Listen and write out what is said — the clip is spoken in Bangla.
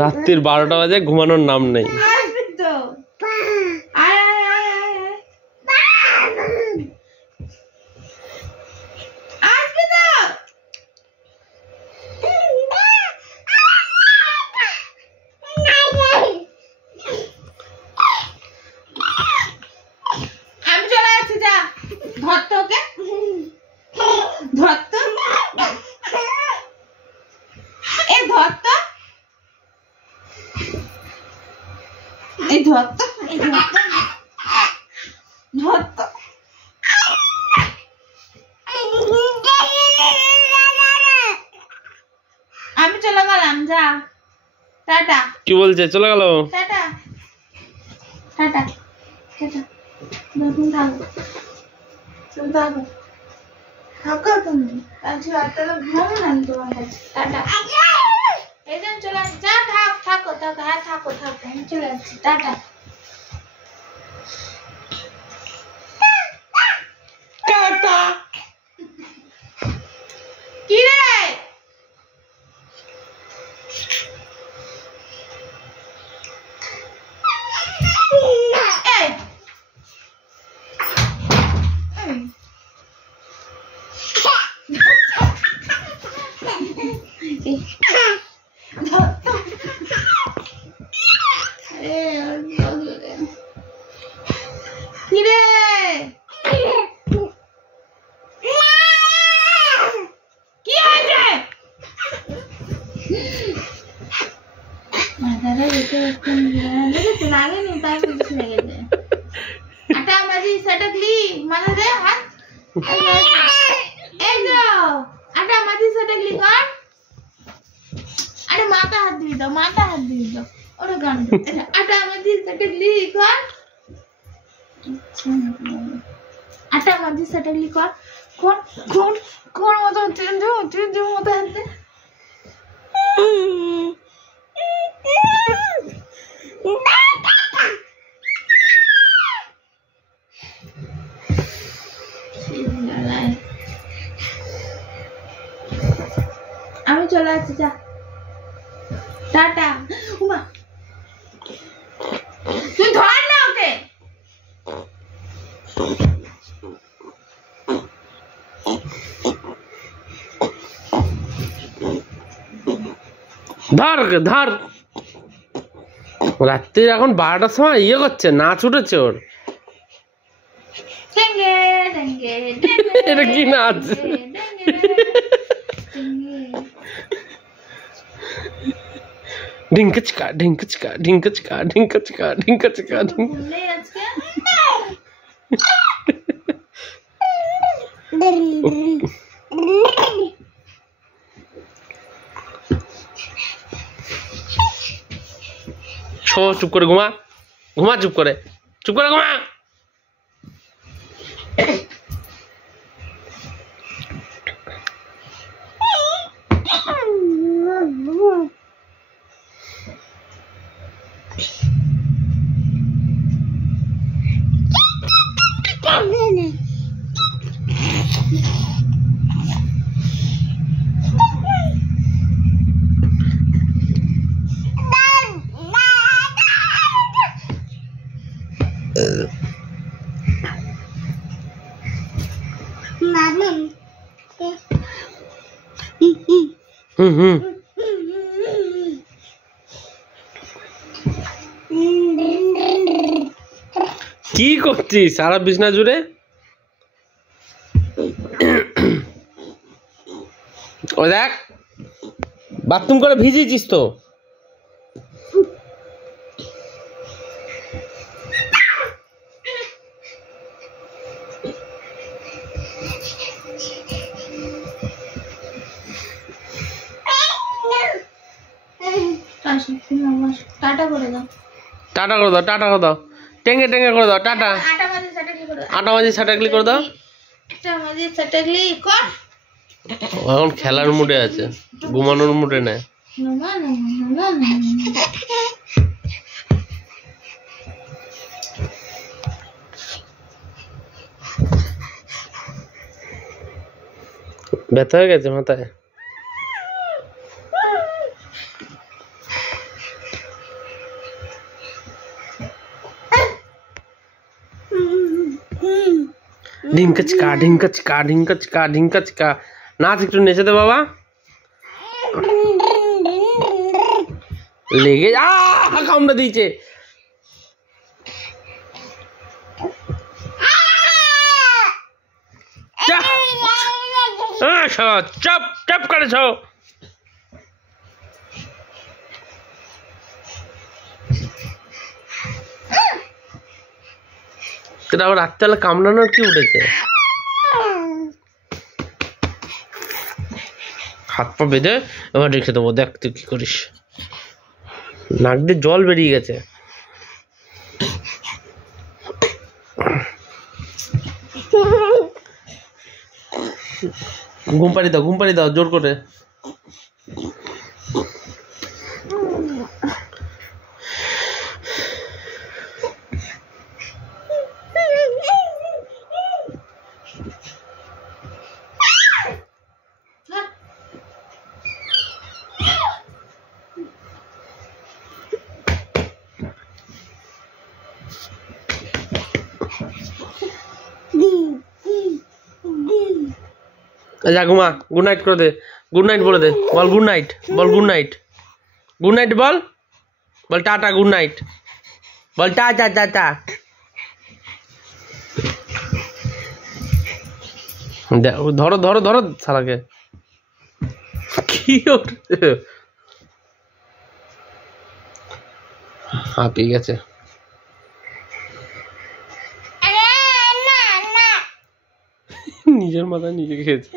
রাত্রির 12টা বাজে, ঘুমানোর নাম নেই। আমি চলে যাচ্ছি, যা ধরতো ওকে, ধরতো, এই ধরতো, এই ধরতো, এই ধরতো, ধরতো। আমি চলে গেলাম, যা টাটা। কি বলছে? চলে গেল? Tata tata tata. দেখুন থাকো, তুমি থাকো, থাকো তুমি। আজকে রাত্রে ঘুমাবো না আমি তোমার কাছে। টাটা। এই যে চলে আসছি, যা থাকো থাকো, হ্যাঁ থাকো থাকো, আমি চলে যাচ্ছি, টাটা। টাটা। কি রে? আমি চলে যাচ্ছি, যা টাটা। উমা তুই ধর না ওকে। ধর ধর। রাত্রির এখন 12টার সময় ইয়ে করছে, নাচ উঠেছে ওর। এটা কি নাচ? ঢিঙ্কচকা ঢিঙ্কচকা ঢিঙ্কচকা ঢিঙ্কচকা ঢিঙ্কচকা। চুপ করে ঘুমা, ঘুমা, চুপ করে, চুপ করে ঘুমা। কি করছিস সারা বিছনা জুড়ে? ও দেখ, বাথরুম করে ভিজিয়েছিস তো। টাটা করে দাও, টাটা করে দাও, টাটা করে দাও, টেঙ্গে টেঙ্গে করে দাও, টাটা। আটা মাঝে সাটাকলি করে দাও। এখন খেলার মুডে আছে, ঘুমানোর মুডে নেই। ব্যথা হয়ে গেছে মাথায়। ঢিঙ্কাচকা ঢিঙ্কাচকা ঢিঙ্কাচকা ঢিঙ্কাচকা। নাচ একটু নেচে দে বাবা। লেগে কামড়া দিয়েছে। চপ চপ করেছ। আবার রাত্রেবেলা কামড়ানোর কি উঠেছে? হাত পা বেঁধে এবার রেখে দেবো। দেখ তুই কি করিস। নাক দিয়ে জল বেরিয়ে গেছে। ঘুম পাড়ি দাও জোর করে। যা ঘুমা। গুড নাইট করে দে। গুড নাইট বলে দে। বল গুড নাইট। বল গুড নাইট। গুড নাইট বল। বল টাটা গুড নাইট। বল টাটা টাটা। ধরো ধরো ধরো শালাকে। কি হাঁপিয়ে গেছে। নিজের মাথায় নিজে খেয়েছে।